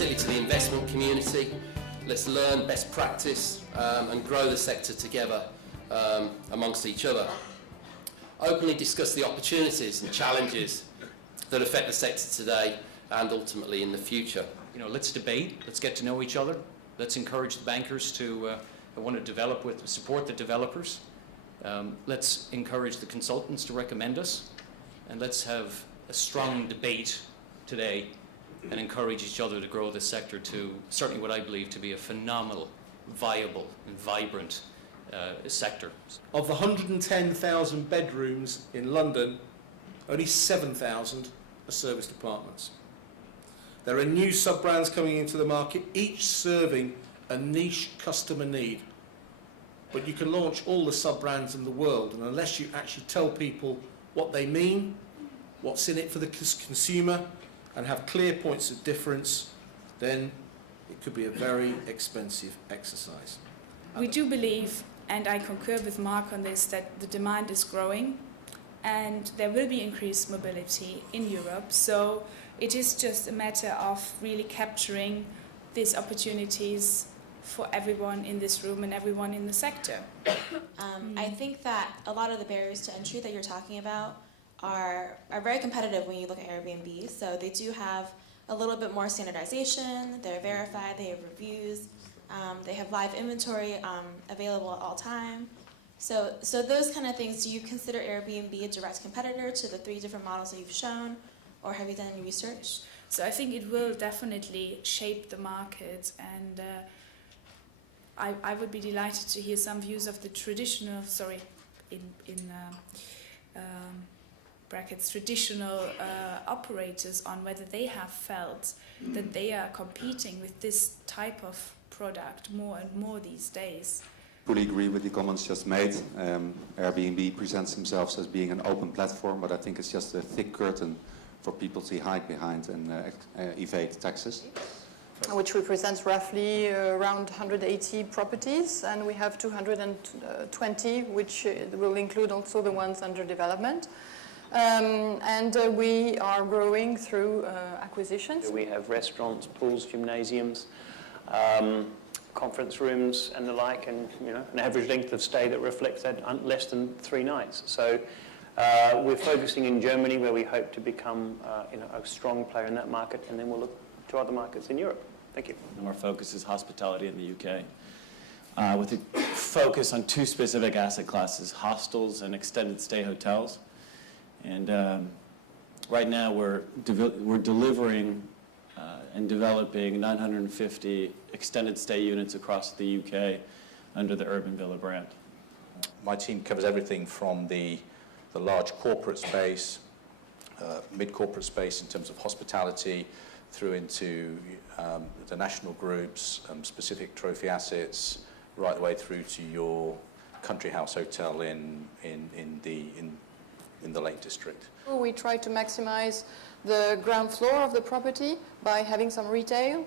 particularly to the investment community. Let's learn best practice and grow the sector together amongst each other. Openly discuss the opportunities and challenges that affect the sector today and ultimately in the future. You know, let's debate, let's get to know each other, let's encourage the bankers to want to develop with, support the developers. Let's encourage the consultants to recommend us, and let's have a strong debate today and encourage each other to grow the sector to certainly what I believe to be a phenomenal, viable and vibrant sector. Of the 110,000 bedrooms in London, only 7,000 are serviced apartments. There are new sub-brands coming into the market, each serving a niche customer need. But you can launch all the sub-brands in the world, and unless you actually tell people what they mean, what's in it for the consumer, and have clear points of difference, then it could be a very expensive exercise. We do believe, and I concur with Mark on this, that the demand is growing and there will be increased mobility in Europe. So it is just a matter of really capturing these opportunities for everyone in this room and everyone in the sector. I think that a lot of the barriers to entry that you're talking about are very competitive when you look at Airbnb. So they do have a little bit more standardization, they're verified, they have reviews, they have live inventory available at all time. So those kind of things, do you consider Airbnb a direct competitor to the 3 different models that you've shown, or have you done any research? So I think it will definitely shape the market, and I would be delighted to hear some views of the traditional, brackets, traditional operators on whether they have felt that they are competing with this type of product more and more these days. Fully agree with the comments just made. Airbnb presents themselves as being an open platform, but I think it's just a thick curtain for people to hide behind and evade taxes. Which represents roughly around 180 properties, and we have 220, which will include also the ones under development. And we are growing through acquisitions. We have restaurants, pools, gymnasiums, conference rooms and the like, and an average length of stay that reflects that less than 3 nights. So we're focusing in Germany, where we hope to become a strong player in that market, and then we'll look to other markets in Europe. Thank you. Our focus is hospitality in the UK, with a focus on 2 specific asset classes, hostels and extended stay hotels. And right now we're delivering and developing 950 extended stay units across the UK under the Urban Villa brand. My team covers everything from the large corporate space, mid-corporate space in terms of hospitality, through into the national groups, specific trophy assets, right the way through to your country house hotel in the Lake District. We try to maximize the ground floor of the property by having some retail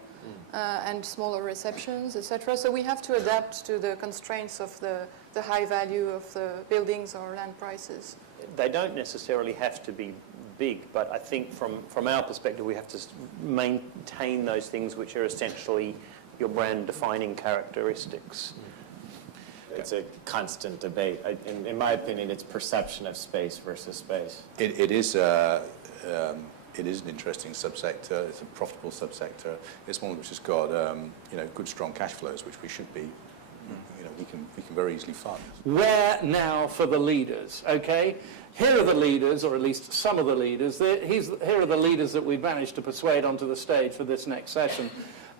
and smaller receptions, etc. So we have to adapt to the constraints of the high value of the buildings or land prices. They don't necessarily have to be big, but I think from our perspective we have to maintain those things which are essentially your brand defining characteristics. It's a constant debate. In my opinion, it's perception of space versus space. It is an interesting subsector. It's a profitable subsector. It's one which has got good strong cash flows, which we should be. We can very easily fund. Where now for the leaders? Okay, here are the leaders, or at least some of the leaders. Here are the leaders that we've managed to persuade onto the stage for this next session,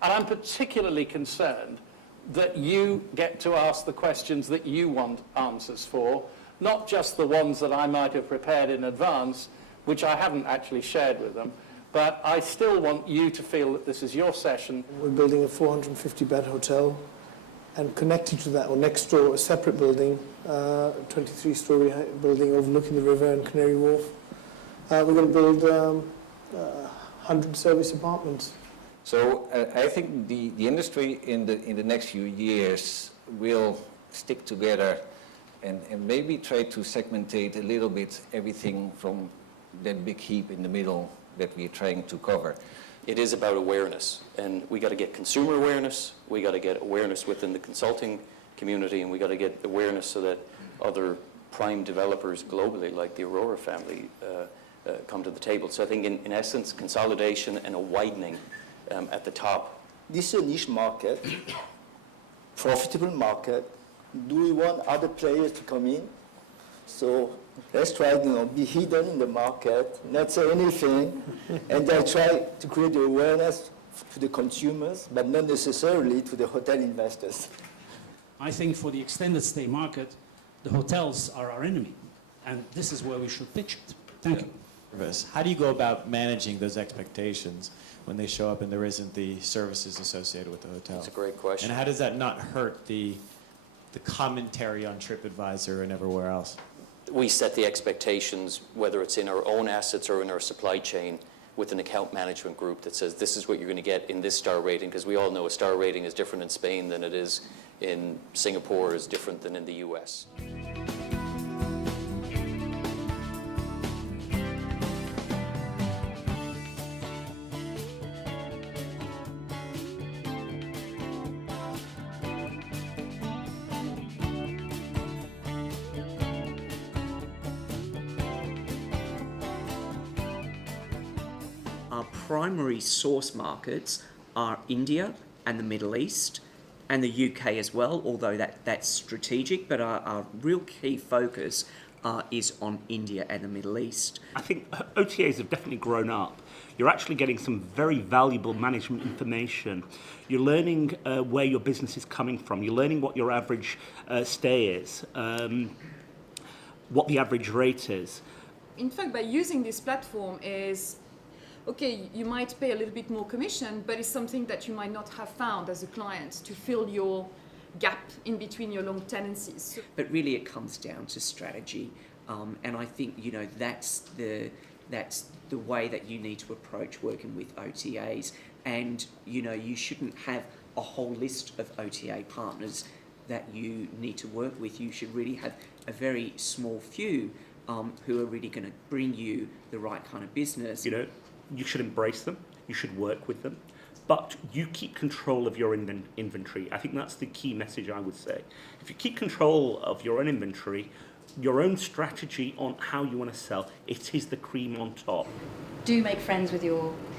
and I'm particularly concerned that you get to ask the questions that you want answers for, not just the ones that I might have prepared in advance, which I haven't actually shared with them, but I still want you to feel that this is your session. We're building a 450-bed hotel, and connected to that, or next door, a separate building, a 23-storey building overlooking the river and Canary Wharf. We're going to build 100 service apartments. So I think the industry in the next few years will stick together and maybe try to segmentate a little bit everything from that big heap in the middle that we're trying to cover. it is about awareness. And we got to get consumer awareness, we got to get awareness within the consulting community, and we got to get awareness so that other prime developers globally, like the Aurora family, come to the table. So I think in essence, consolidation and a widening at the top. This is a niche market, profitable market. Do we want other players to come in? So let's try to be hidden in the market, not say anything, and then try to create the awareness to the consumers, but not necessarily to the hotel investors. I think for the extended stay market, the hotels are our enemy, and this is where we should pitch it. Thank you. How do you go about managing those expectations when they show up and there isn't the services associated with the hotel? That's a great question. And how does that not hurt the commentary on TripAdvisor and everywhere else? We set the expectations, whether it's in our own assets or in our supply chain, with an account management group that says this is what you're going to get in this star rating, because we all know a star rating is different in Spain than it is in Singapore, is different than in the US. Our primary source markets are India and the Middle East and the UK as well, although that's strategic, but our real key focus is on India and the Middle East. I think OTAs have definitely grown up. You're actually getting some very valuable management information. You're learning where your business is coming from. You're learning what your average stay is, what the average rate is. In fact, by using this platform is, okay, you might pay a little bit more commission, but it's something that you might not have found as a client to fill your gap in between your long tenancies. But really it comes down to strategy, and I think, you know, that's the way that you need to approach working with OTAs. And, you know, you shouldn't have a whole list of OTA partners that you need to work with. You should really have a very small few who are really going to bring you the right kind of business. You know, you should embrace them, you should work with them, but you keep control of your inventory. I think that's the key message I would say. If you keep control of your own inventory, your own strategy on how you want to sell, it is the cream on top. Do make friends with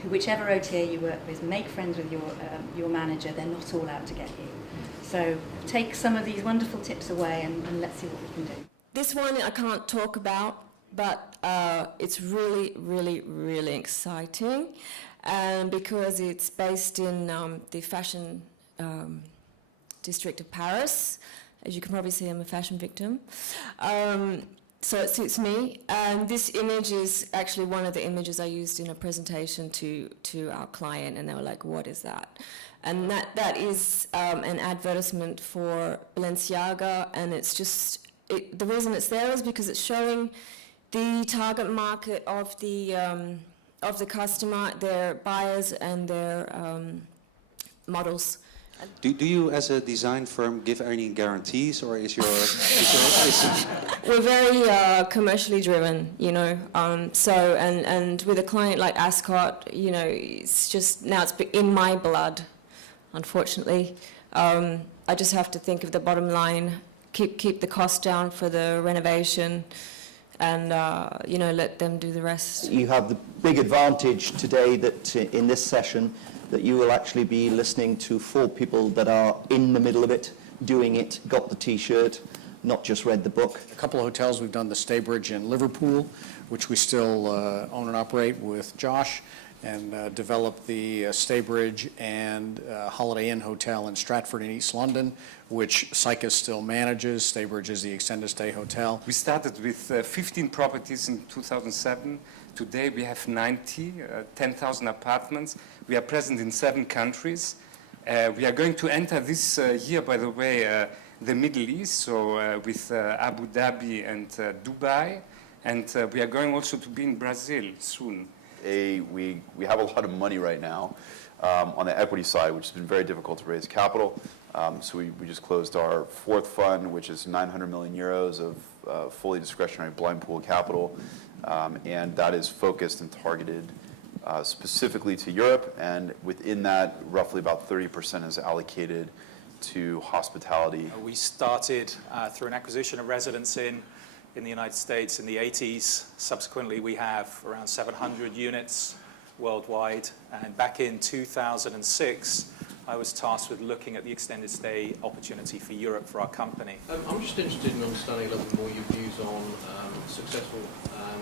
whichever OTA you work with, make friends with your manager. They're not all out to get you. So take some of these wonderful tips away and let's see what we can do. This one I can't talk about, but it's really, really, really exciting, because it's based in the fashion district of Paris. As you can probably see, I'm a fashion victim. So it suits me. And this image is actually one of the images I used in a presentation to our client, and they were like, what is that? And that is an advertisement for Balenciaga, and it's just, the reason it's there is because it's showing the target market of the customer, their buyers and their models. Do you, as a design firm, give any guarantees, or is your... We're very commercially driven, you know. So, and with a client like Ascot, you know, it's just, now it's in my blood, unfortunately. I just have to think of the bottom line, keep the cost down for the renovation, and you know, let them do the rest. You have the big advantage today that in this session that you will actually be listening to 4 people that are in the middle of it, doing it, got the T-shirt, not just read the book. A couple of hotels, we've done the Staybridge in Liverpool, which we still own and operate with Josh, and developed the Staybridge and Holiday Inn Hotel in Stratford in East London, which Sycus still manages. Staybridge is the extended stay hotel. We started with 15 properties in 2007. Today we have 90, 10,000 apartments. We are present in 7 countries. We are going to enter this year, by the way, the Middle East, so with Abu Dhabi and Dubai. And we are going also to be in Brazil soon. We have a lot of money right now on the equity side, which has been very difficult to raise capital. So we just closed our 4th fund, which is 900 million euros of fully discretionary blind pool capital. And that is focused and targeted specifically to Europe, and within that, roughly about 30% is allocated to hospitality. We started through an acquisition of Residence Inn in the United States in the 80s. Subsequently, we have around 700 units worldwide. And back in 2006, I was tasked with looking at the extended stay opportunity for Europe for our company. I'm just interested in understanding a little bit more your views on successful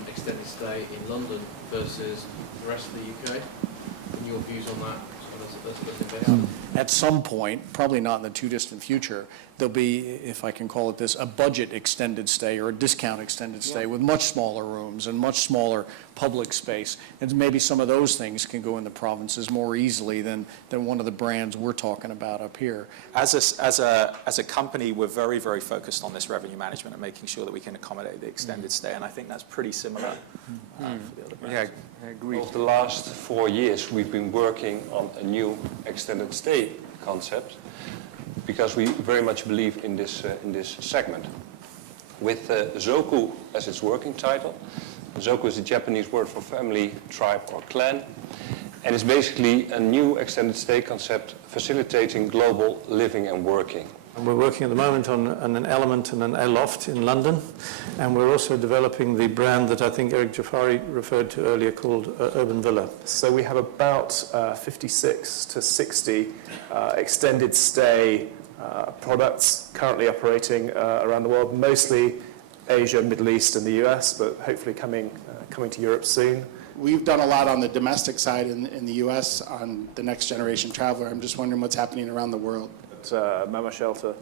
extended stay in London versus the rest of the UK, and your views on that. At some point, probably not in the too distant future, there'll be, if I can call it this, a budget extended stay or a discount extended stay with much smaller rooms and much smaller public space. And maybe some of those things can go in the provinces more easily than one of the brands we're talking about up here. As a company, we're very, very focused on this revenue management and making sure that we can accommodate the extended stay, and I think that's pretty similar for the other brands. Yeah, I agree. Over the last 4 years, we've been working on a new extended stay concept because we very much believe in this segment. With Zoku as its working title, Zoku is a Japanese word for family, tribe, or clan, and it's basically a new extended stay concept facilitating global living and working. And we're working at the moment on an element and an A-loft in London, and we're also developing the brand that I think Eric Jafari referred to earlier called Urban Villa. So we have about 56 to 60 extended stay products currently operating around the world, mostly Asia, Middle East and the US, but hopefully coming to Europe soon. We've done a lot on the domestic side in the US on the next generation traveler. I'm just wondering what's happening around the world. Mama Shelter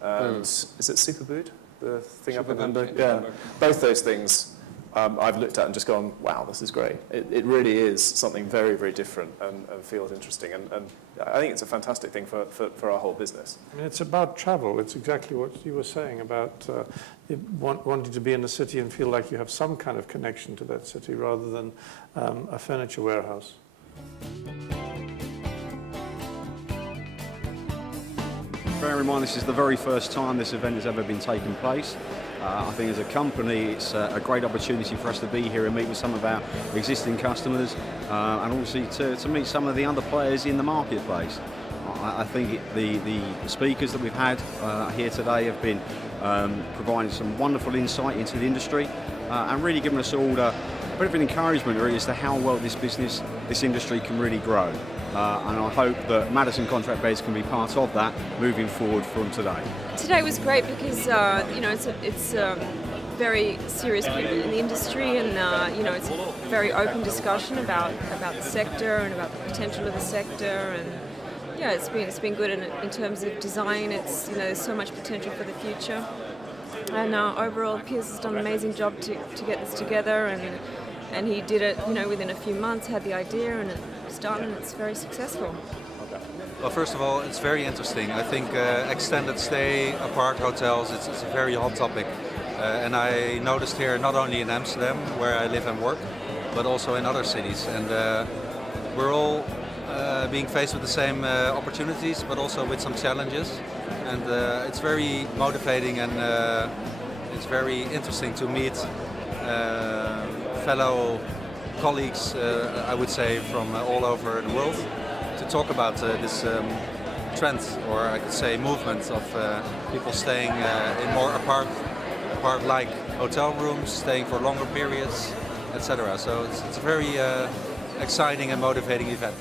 and is it Superboot, the thing up in Superboot, Hamburg? yeah. Yeah, both those things I've looked at and just gone, wow, this is great. It really is something very, very different and feels interesting, and I think it's a fantastic thing for our whole business. I mean, it's about travel. It's exactly what you were saying about wanting to be in a city and feel like you have some kind of connection to that city rather than a furniture warehouse. Bear in mind, this is the very first time this event has ever been taking place. I think as a company, it's a great opportunity for us to be here and meet with some of our existing customers and also to meet some of the other players in the marketplace. I think the speakers that we've had here today have been providing some wonderful insight into the industry and really giving us all a bit of an encouragement really as to how well this industry can really grow. And I hope that Madison Contract Beds can be part of that moving forward from today. Today was great because it's very serious people in the industry, and it's a very open discussion about the sector and about the potential of the sector, and yeah, it's been good in terms of design. There's so much potential for the future, and overall Piers has done an amazing job to get this together, and he did it within a few months, had the idea, and it's done, and it's very successful. Well, first of all, it's very interesting. I think extended stay, apart hotels, it's a very hot topic. And I noticed here not only in Amsterdam, where I live and work, but also in other cities. And we're all being faced with the same opportunities, but also with some challenges. And it's very motivating, and it's very interesting to meet fellow colleagues, I would say, from all over the world, to talk about this trend, or I could say movement, of people staying in more apart-like hotel rooms, staying for longer periods, etc. So it's a very exciting and motivating event.